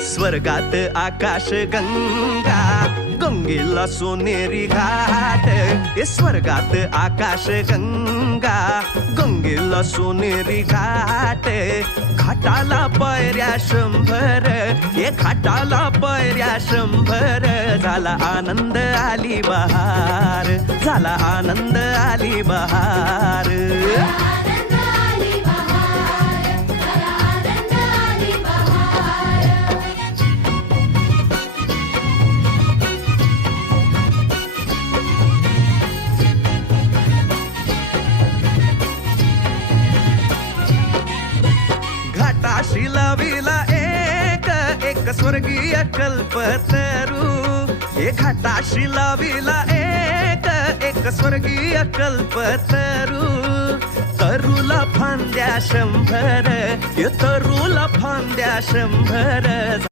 स्वर्गात आकाश गंगा, गंगेला सोनेरी घाट. हे स्वर्गात आकाश गंगा, गंगेला सोनेरी घाट. घाटाला पायऱ्या 100, हे घाटाला पायऱ्या 100. झाला आनंद आली बहार, झाला आनंद आली बहार. घाटाशी लाविला एक स्वर्गीय कल्पतरू. हे घाटाशी लाविला एक स्वर्गीय कल्पतरू. तरूला फांद्या 100, हे तरूला फांद्या 100.